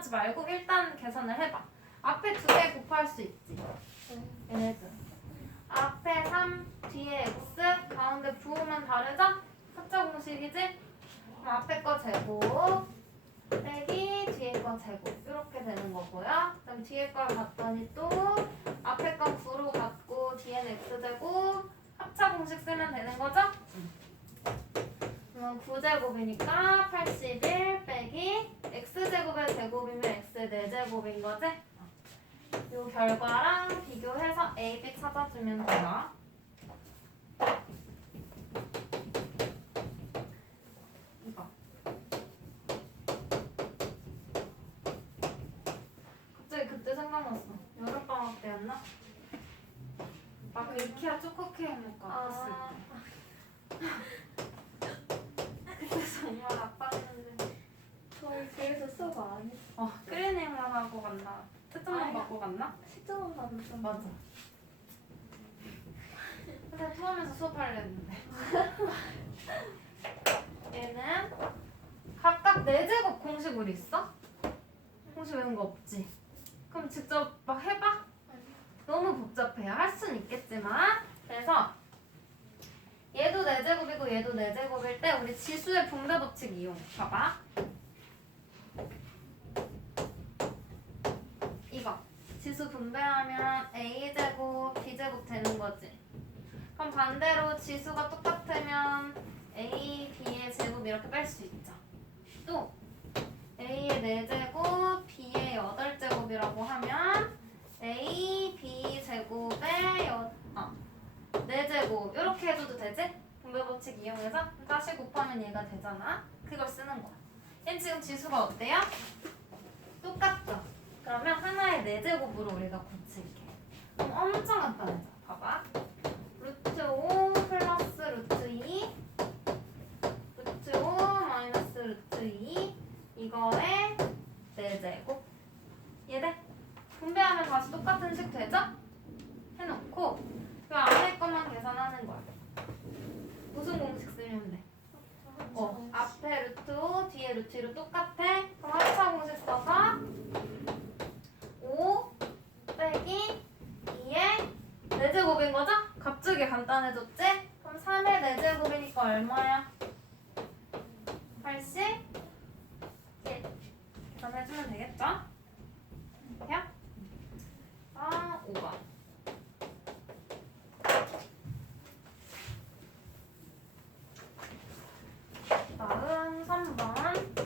하지 말고 일단 계산을 해봐. 앞에 두 개 곱할 수 있지. 얘네들. 앞에 3, 뒤에 x, 가운데 부호만 다르죠? 합자 공식이지? 그럼 앞에 거 제곱, 빼기 뒤에 거 제곱 이렇게 되는 거고요. 그럼 뒤에 걸 봤더니 또 앞에 건 9로 받고 뒤에는 x 제곱 합차 공식 쓰면 되는 거죠? 그럼 9제곱이니까 81 빼기 x제곱의 제곱이면 x 4제곱인 거지? 이 결과랑 비교해서 a, b 찾아주면 돼요. 이거. 갑자기 그때 생각났어. 여름방학 때였나? 막 이케아 초코 케이크 먹고 아. 때. 정말 아팠는데. 저희 그래서 수업 안 했어. 어, 클리닝만 하고 갔나? 채점만 아니. 받고 갔나? 식전원 받았어. 맞아. 근데 토하면서 수업하려 했는데. 얘는 각각 네 제곱 공식 우리 있어? 공식 외운 거 없지? 그럼 직접 막 해봐. 너무 복잡해요. 할 수는 있겠지만. 그래서 얘도 네 제곱일 때 우리 지수의 분배 법칙 이용. 봐봐. 이거. 지수 분배하면 a 제곱 b 제곱 되는 거지. 그럼 반대로 지수가 똑같으면 a b의 제곱 이렇게 뺄 수 있죠. 또 a의 4제곱 b의 8제곱이라고 하면 a b 제곱의 여, 어, 4제곱 이렇게 해줘도 되지? 분배 법칙 이용해서 다시 곱하면 얘가 되잖아. 그걸 쓰는 거야. 얘는 지금 지수가 어때요? 똑같죠? 그러면 하나의 4제곱으로 우리가 고칠게. 엄청 간단해져. 봐봐. 루트 5 플러스 루트 2 루트 5 마이너스 루트 2 이거에 4제곱 얘네 분배하면 다시 똑같은 식 되죠? 해놓고 그 안에 것만 계산하는 거야. 무슨 공식 쓰면 돼? 어, 앞에 루트 5, 뒤에 루트 2로 똑같아. 그럼 합차 공식 써서 5 빼기 2의 4제곱인 거죠? 갑자기 간단해졌지? 그럼 3의 4제곱이니까 얼마야? 80? 1 계산해주면 되겠죠? 이렇게요? 아, 5번 다음 3번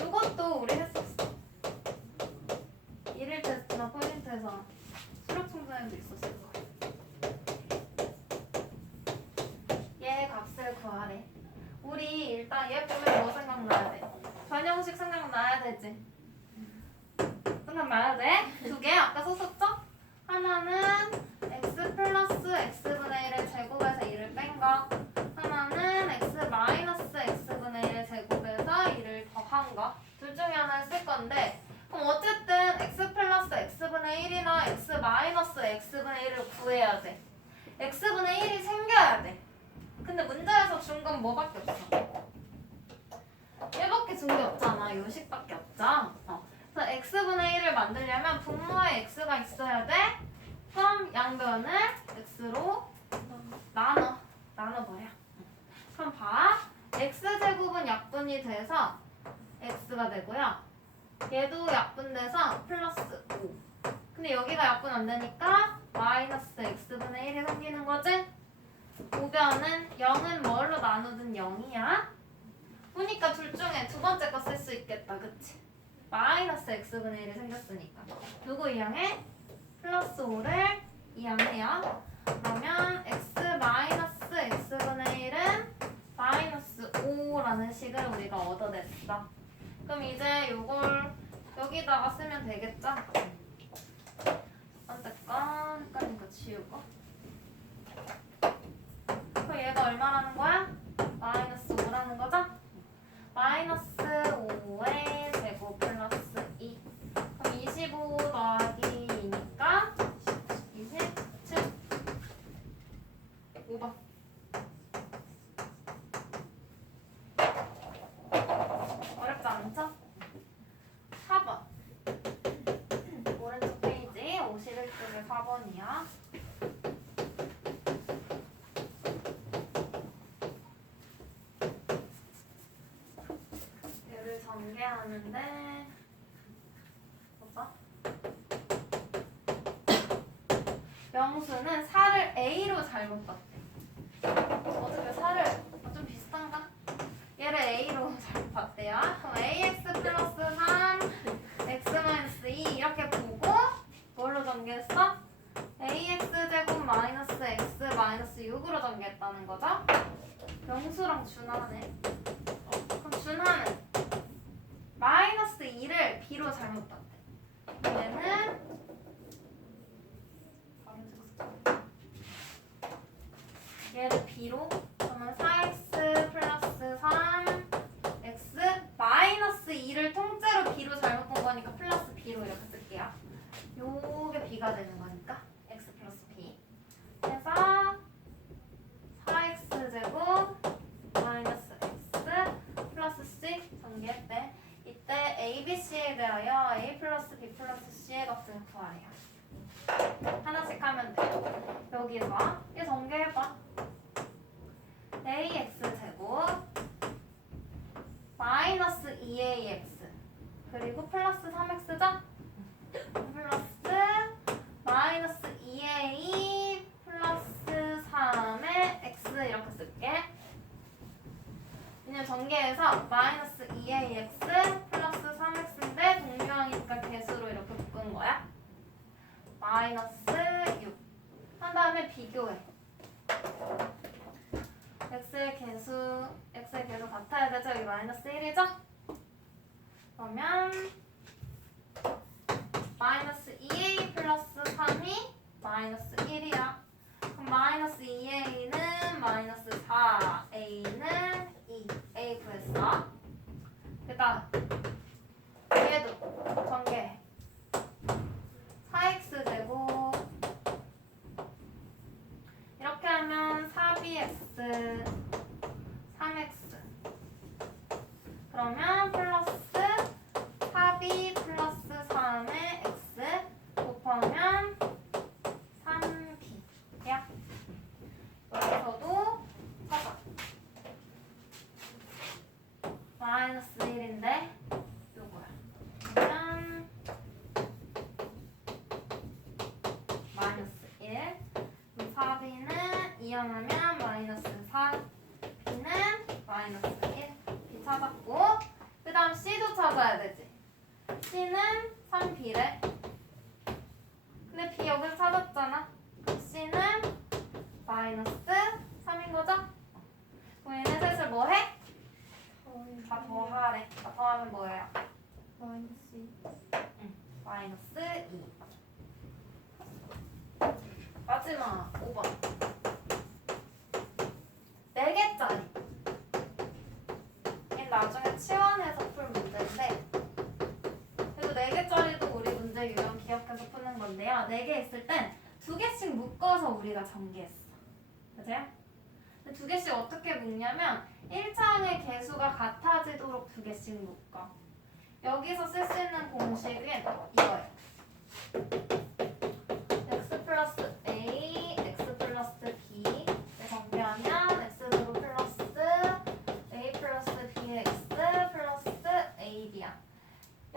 이것도 우리 했었어 일일 테스트나 포인트에서 수력 청소년도 있었을 거야 얘 값을 구하래 우리 일단 얘 빼면 뭐 생각나야 돼? 전형식 생각나야 되지 생각나야 돼? 두 개 아까 썼었죠? 하나는 x 플러스 x분의 1의 제곱에서 1을 뺀 거. 하나는 x 마이너스 x분의 1의 제곱에서 1을 더한 거. 둘 중에 하나를 쓸 건데 그럼 어쨌든 x 플러스 x분의 1이나 x 마이너스 x분의 1을 구해야 돼. x분의 1이 생겨야 돼. 근데 문제에서 준 건 뭐밖에 없어? 1밖에 준 게 없잖아. 요식밖에 없죠? 어. 그래서 x분의 1을 만들려면 분모에 x가 있어야 돼. 그럼 양변을 x로 나눠. 나눠버려. 그럼 봐. x제곱은 약분이 돼서 x가 되고요. 얘도 약분돼서 플러스 5. 근데 여기가 약분 안 되니까 마이너스 x분의 1이 생기는 거지? 우변은 0은 뭘로 나누든 0이야. 보니까 둘 중에 두 번째 거 쓸 수 있겠다. 그치? 마이너스 x분의 1이 생겼으니까 누구 이항해? 플러스 5를 이항해요 그러면 x 마이너스 x분의 1은 마이너스 5라는 식을 우리가 얻어냈어 그럼 이제 요걸 여기다가 쓰면 되겠죠? 첫 번째 건 헷갈린 거 지우고 그럼 얘가 얼마라는 거야? 마이너스 5라는 거죠? 마이너스 5의 제곱 플러스 2 그럼 25 더하기 2니까 27 5번 어렵지 않죠? 4번이야. 얘를 전개하는데 봐봐. 명수는 4를 A로 잘못 봤대. 어떻게 4를 아, 좀 비슷한가? 얘를 A로 잘못 봤대요. 그럼 AX 플러스 3, X 마이너스 2 이렇게 보고 뭘로 전개했어? AX 제곱 마이너스 X 마이너스 6으로 전개했다는 거죠? 명수랑 준하네. 그럼 준하는 마이너스 2를 B로 잘못 봤대. 얘는 다른 색상. 얘를 B로 그러면 4x 플러스 3 x 마이너스 2를 통째로 B로 잘못 본 거니까 플러스 B로 이렇게 쓸게요. 요게 B가 되는 거니까 x 플러스 B. 그래서 4x 제곱 마이너스 x 플러스 C 전개했대. 이때 A, B, C에 대하여 A 플러스 B 플러스 C의 값을 구하래요. 하나씩 하면 돼요. 여기서 얘 전개해봐. ax 제곱 마이너스 2ax 그리고 플러스 3x죠? 플러스 마이너스 2a 플러스 3의 x 이렇게 쓸게 왜냐면 전개해서 마이너스 2ax 플러스 3x인데 동류항이니까 개수로 이렇게 묶은 거야 마이너스 6 한 다음에 비교해 x의 개수 개수 같아야 되죠? 여기 마이너스 1이죠? 그러면 마이너스 2a 플러스 3이 마이너스 1이야. 그럼 마이너스 2a는 마이너스 4, a는 2, a 구했어. 그다음 얘도 전개. 4x 제곱 이렇게 하면 4bx 3x 그러면 플러스 4b 플러스 3의 x 곱하면 3b야 여기서도 찾아 마이너스 1인데 요거야 그러면 마이너스 1 4b는 이항하면 마이너스 4 b는 마이너스 1 b 찾았고 그 다음 c도 찾아야 되지 c는 3b래 근데 b 여기서 찾았잖아. 그럼 c는 마이너스 3인 거죠? 그럼 얘네 셋을 뭐 해? 다 더하래. 다 더하면 뭐예요? 마이너스 마이너스 2 마지막 5번. 4개짜리. 얘 나중에 치환해서 풀 문제인데 그래도 4개짜리도 우리 문제 유형 기억해서 푸는 건데요. 4개 있을 땐 2개씩 묶어서 우리가 전개했어. 맞아요? 근데 2개씩 어떻게 묶냐면 1차항의 개수가 같아지도록 2개씩 묶어. 여기서 쓸 수 있는 공식은 이거예요. x 플러스 a, x 플러스 b 를 정비하면 x 제곱 플러스 a 플러스 bx 플러스 ab야.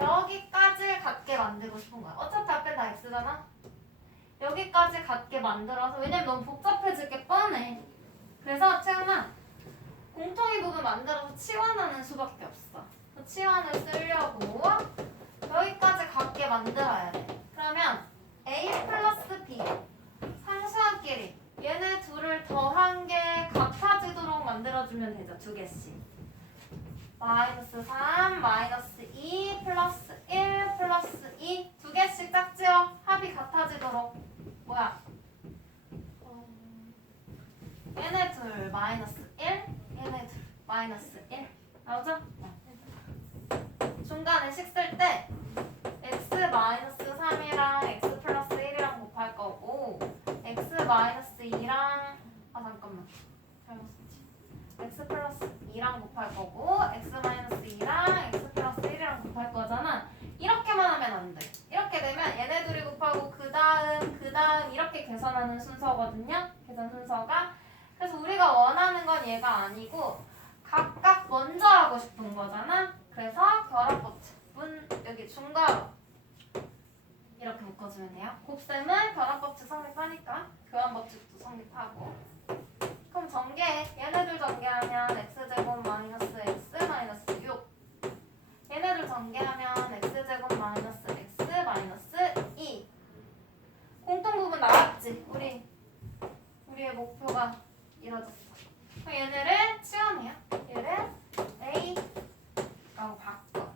여기까지 같게 만들고 싶은 거야. 어차피 앞에 다 x잖아. 여기까지 같게 만들어서 왜냐면 너무 복잡해질 게 뻔해. 그래서 채은아 공통의 부분 만들어서 치환하는 수밖에 없어. 그 치환을 쓰려고 여기까지 같게 만들어야 돼. 그러면 a 플러스 b 상수항끼리 얘네 둘을 더한 게 같아지도록 만들어주면 되죠. 두 개씩. 마이너스 3, 마이너스 2, 플러스 1, 플러스 2. 두 개씩 짝지어. 합이 같아지도록. 뭐야? 얘네 둘 마이너스 1, 얘네 둘 마이너스 1. 나오죠? 중간에 식 쓸 때 x 마이너스 3이랑 x 플러스 1이랑 곱할 거고 x 마이너스 2랑 아 잠깐만 잘못 썼지 x 플러스 2랑 곱할 거고 x 마이너스 2랑 x 플러스 1이랑 곱할 거잖아 이렇게만 하면 안 돼 이렇게 되면 얘네 둘이 곱하고 그 다음 그 다음 계산하는 순서거든요. 계산 순서가. 그래서 우리가 원하는 건 얘가 아니고 각각 먼저 하고 싶은 거잖아. 그래서 결합법칙 문 여기 중괄호 이렇게 묶어주면 돼요. 곱셈은 결합법칙 성립하니까 교환법칙도 성립하고. 얘네들 전개하면 x제곱 마이너스 x 마이너스 6 얘네들 전개하면 x제곱 마이너스 x 마이너스 2 공통 부분 나왔지? 우리 우리의 목표가 이뤄졌어. 그럼 얘네를 치환해요. 얘를 a라고 바꿔.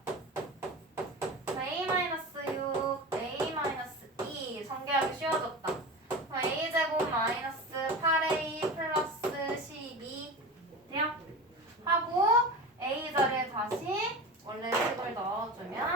怎么样